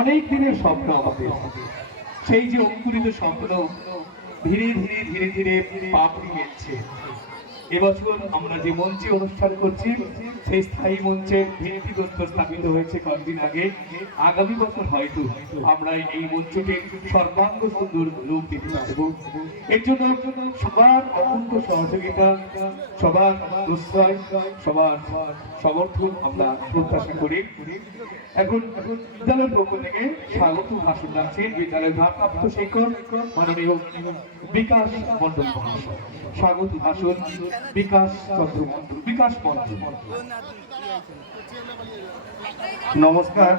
অনেক দিনের স্বপ্ন আমাদের, সেই যে অঙ্কুরিত স্বপ্ন ধীরে ধীরে ধীরে ধীরে পাপড়ি মেলছে। এবছর আমরা যে মঞ্চে অনুষ্ঠান করছি সেই স্থায়ী মঞ্চের ভিত্তিপ্রস্তর স্থাপিত হয়েছে কয়েকদিন আগে। আগামী বছর হয়তো আমরা এই মঞ্চটির সর্বাঙ্গ সুন্দর রূপ দিতে পারব। এর জন্য সবার অকুণ্ঠ সহযোগিতা, সবার প্রশ্রয়, সবার সমর্থন আমরা প্রত্যাশা করি। এখন বিদ্যালয়ের পক্ষ থেকে স্বাগত ভাষণ রাখছেন বিদ্যালয়ের ভারপ্রাপ্ত শিক্ষক মাননীয় বিকাশ মন্ডল মহাশয়। স্বাগত ভাষণ বিকাশ চন্দ্র মন্ডল, বিকাশ মন্ডল। নমস্কার।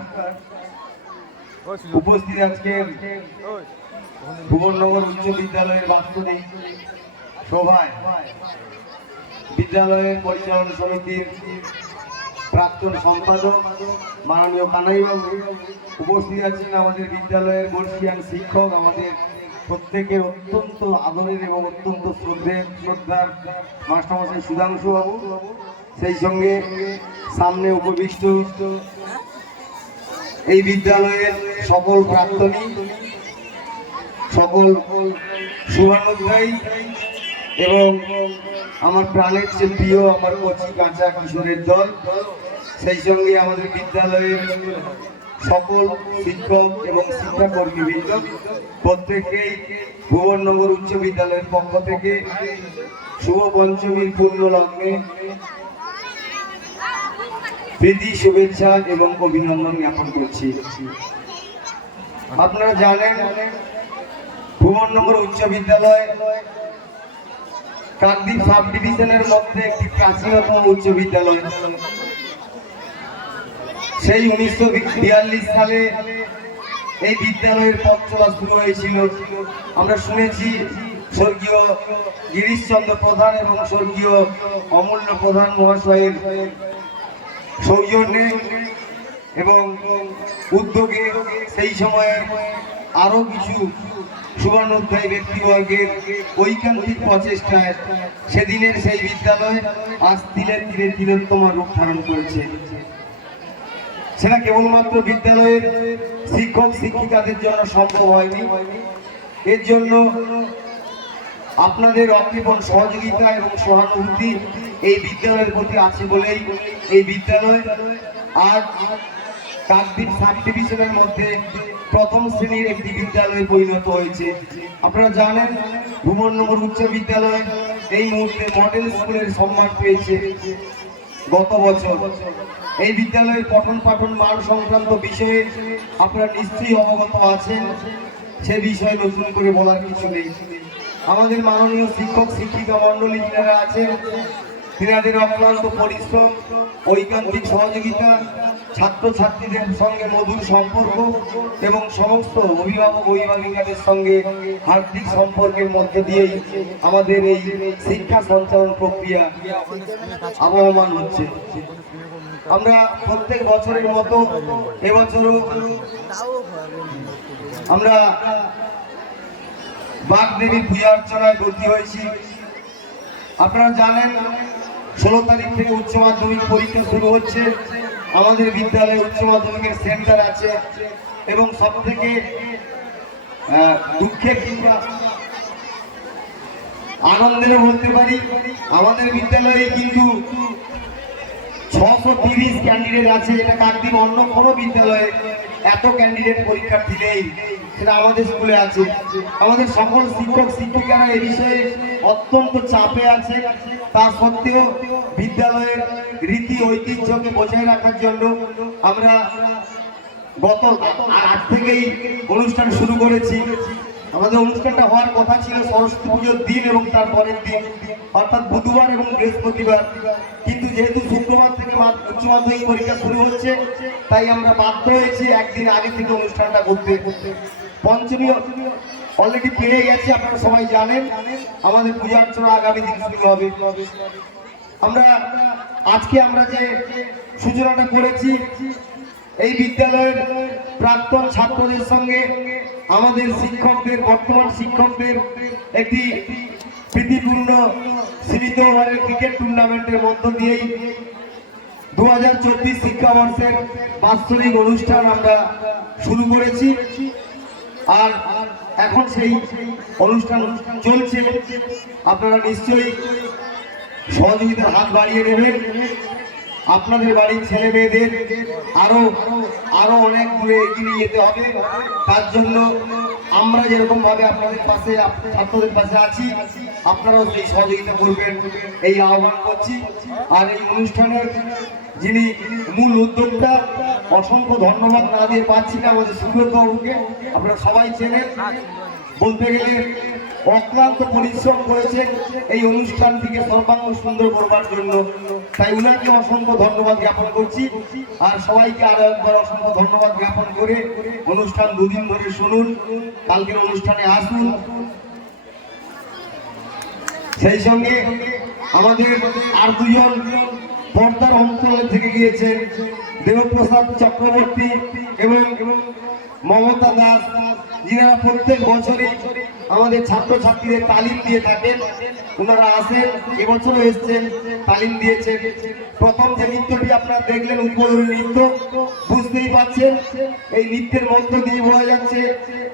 উপস্থিত আজকের ভুবননগর উচ্চ বিদ্যালয়ের বাৎসরিক সভায় বিদ্যালয়ের পরিচালনা সমিতির প্রাক্তন সম্পাদক মাননীয় কানাইবাবু, উপস্থিত আছেন আমাদের বিদ্যালয়ের বর্ষিয়ান শিক্ষক, আমাদের প্রত্যেকের অত্যন্ত আদরের এবং অত্যন্ত শ্রদ্ধার মাস্টারমশাই সুধাংশু বাবু, সেই সঙ্গে সামনে উপবিষ্ট এই বিদ্যালয়ের সকল প্রাক্তনী, সকল শুভানুধ্যায়ী এবং আমার প্রাণের চেয়ে প্রিয় আমার কচি কাঁচা কিশোরের দল, সেই সঙ্গে আমাদের বিদ্যালয়ের সকল শিক্ষক এবং শিক্ষাকর্মীবৃন্দ, প্রত্যেকেই ভুবননগর উচ্চ বিদ্যালয়ের পক্ষ থেকে শুভ পঞ্চমীর পূর্ণ লগ্নে প্রীতি, শুভেচ্ছা এবং অভিনন্দন জ্ঞাপন করছি। আপনারা জানেন ভুবননগর উচ্চ বিদ্যালয় কাকদ্বীপ সাব ডিভিশনের মধ্যে একটি প্রাচীনতম উচ্চ বিদ্যালয়। সেই 1942 সালে এই বিদ্যালয়ের পথ চলা শুরু হয়েছিল। আমরা শুনেছি স্বর্গীয় গিরিশচন্দ্র প্রধান এবং স্বর্গীয় অমূল্য প্রধান মহাশয়ের সৌজন্যে এবং উদ্যোগে সেই সময়ের আরো কিছু সুবর্ণোধ্যায়ী ব্যক্তিবর্গের ঐকান্তিক প্রচেষ্টায় সেদিনের সেই বিদ্যালয় আজ দিনের দিনে তিলোত্তম রূপ ধারণ করেছে। সেটা কেবলমাত্র বিদ্যালয়ের শিক্ষক শিক্ষিকাদের জন্য সম্ভব হয়নি, এর জন্য আপনাদের অকৃপণ সহযোগিতা এবং সহানুভূতি এই বিদ্যালয়ের প্রতি আছে বলেই এই বিদ্যালয় আজ কাকদ্বীপ সাব ডিভিশনের মধ্যে প্রথম শ্রেণীর একটি বিদ্যালয়ে পরিণত হয়েছে। আপনারা জানেন ভুবননগর উচ্চ বিদ্যালয় এই মুহূর্তে মডেল স্কুলের সম্মান পেয়েছে গত বছর। এই বিদ্যালয়ের পঠন পাঠন মান সংক্রান্ত বিষয়ে আপনারা নিশ্চয়ই অবগত আছেন, সে বিষয়ে নতুন করে বলার কিছু নেই। আমাদের মাননীয় শিক্ষক শিক্ষিকা মন্ডলী যারা আছেন, তিনাদের অক্লান্ত পরিশ্রম, ঐকান্তিক সহযোগিতা, ছাত্রছাত্রীদের সঙ্গে মধুর সম্পর্ক এবং সমস্ত অভিভাবক অভিভাবিকাদের সঙ্গে হার্দিক সম্পর্কের মধ্যে দিয়েই আমাদের এই শিক্ষা সঞ্চালন প্রক্রিয়া আবহমান হচ্ছে। আমরা প্রত্যেক বছরের মতো এবছরও আমরা বাগদেবীর পূজা অর্চনায় ভর্তি হয়েছি। আপনারা জানেন 16 তারিখ থেকে উচ্চ মাধ্যমিক পরীক্ষা শুরু হচ্ছে। আমাদের বিদ্যালয়ে উচ্চ মাধ্যমিকের সেন্টার আছে এবং সব থেকে দুঃখের কিংবা আনন্দেরও বলতে পারি, আমাদের বিদ্যালয়ে কিন্তু 630 ক্যান্ডিডেট আছে, যেটা কাকদ্বীপ অন্য কোনো বিদ্যালয়ে এত ক্যান্ডিডেট পরীক্ষার্থী নেই, সেটা আমাদের স্কুলে আছে। আমাদের সকল শিক্ষক শিক্ষিকারা এ বিষয়ে অত্যন্ত চাপে আছে। তা সত্ত্বেও বিদ্যালয়ের রীতি ঐতিহ্যকে বজায় রাখার জন্য আমরা আজ থেকেই অনুষ্ঠান শুরু করেছি। আমাদের অনুষ্ঠানটা হওয়ার কথা ছিল সরস্বতী পুজোর দিন এবং তার পরের দিন, অর্থাৎ বুধবার এবং বৃহস্পতিবার, কিন্তু যেহেতু শুক্রবার থেকে উচ্চ মাধ্যমিক পরীক্ষা শুরু হচ্ছে, তাই আমরা বাধ্য হয়েছি একদিন আগে থেকে অনুষ্ঠানটা করতে। পঞ্চমী অলরেডি পেয়ে গেছে, আপনারা সবাই জানেন। আমাদের পূজা অর্চনা আগামী দিন শুরু হবে। আজকে আমরা যে সূচনাটা করেছি, এই বিদ্যালয়ের প্রাক্তন ছাত্রদের সঙ্গে আমাদের শিক্ষকদের, বর্তমান শিক্ষকদের একটি প্রীতিপূর্ণ সীমিত ওভারের ক্রিকেট টুর্নামেন্টের মধ্য দিয়েই 2024 শিক্ষাবর্ষের বাৎসরিক অনুষ্ঠান আমরা শুরু করেছি, আর এখন সেই অনুষ্ঠান চলছে। আপনারা নিশ্চয়ই সহযোগিতার হাত বাড়িয়ে নেবেন। আপনাদের বাড়ির ছেলে মেয়েদের আরো অনেক দূরে এগিয়ে নিয়ে যেতে হবে। তার জন্য আমরা যেরকম ভাবে আপনাদের পাশে, ছাত্রদের পাশে আছি, আপনারাও সেই সহযোগিতা করবেন এই আহ্বান করছি। আর এই অনুষ্ঠানের যিনি মূল উদ্যোক্তা, অসংখ্য ধন্যবাদ না দিয়ে পাচ্ছি না, আমাদের সুব্রত বাবুকে। আপনারা সবাই চেনেন, বলতে গেলে অক্লান্ত পরিশ্রম করেছেন এই অনুষ্ঠানটিকে সর্বাঙ্গ সুন্দর করবার জন্য। তাই উনাকে অসংখ্য ধন্যবাদ জ্ঞাপন করছি। আর সবাইকে আরো একবার অসংখ্য ধন্যবাদ জ্ঞাপন করে অনুষ্ঠান দুদিন ধরে শুনুন, কালকের অনুষ্ঠানে আসুন। সেই সঙ্গে আমাদের আর দুজন পর্দার অন্তরালে থেকে গিয়েছেন, দেবপ্রসাদ চক্রবর্তী এবং মমতা দাস, যিনারা প্রত্যেক বছরই আমাদের ছাত্রছাত্রীদের তালিম দিয়ে থাকেন। ওনারা আসেন, এবছরও এসছেন, তালিম দিয়েছেন। প্রথম যে নৃত্যটি আপনারা দেখলেন, উদ্বোধনী নৃত্য, বুঝতেই পারছেন এই নৃত্যের মধ্য দিয়ে বোঝা যাচ্ছে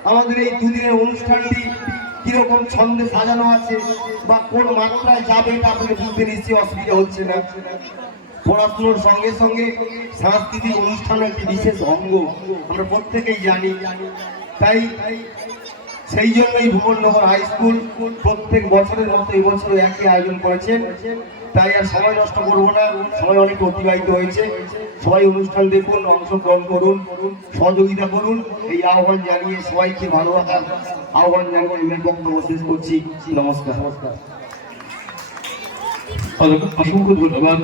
আমাদের এই দুদিনের অনুষ্ঠানটি কিরকম ছন্দে সাজানো আছে বা কোন মাত্রায় যাবে, এটা আপনাকে বুঝতে নিশ্চয়ই অসুবিধা হচ্ছে না। পড়াশোনার সঙ্গে সঙ্গে সাংস্কৃতিক অনুষ্ঠান একটি বিশেষ অঙ্গ, আমরা প্রত্যেকেই জানি। তাই সেই জন্যই ভুবননগর হাই স্কুল প্রত্যেক বছরের মতো এই বছর একই আয়োজন করেছেন। তাই আর সময় নষ্ট করব না, সময় অনেক অতিবাহিত হয়েছে। সবাই অনুষ্ঠান দেখুন, অংশগ্রহণ করুন, সহযোগিতা করুন, এই আহ্বান জানিয়ে সবাইকে ভালোবাসার আহ্বান জানিয়ে আমি বক্তব্য শেষ করছি। নমস্কার। অসংখ্য ধন্যবাদ।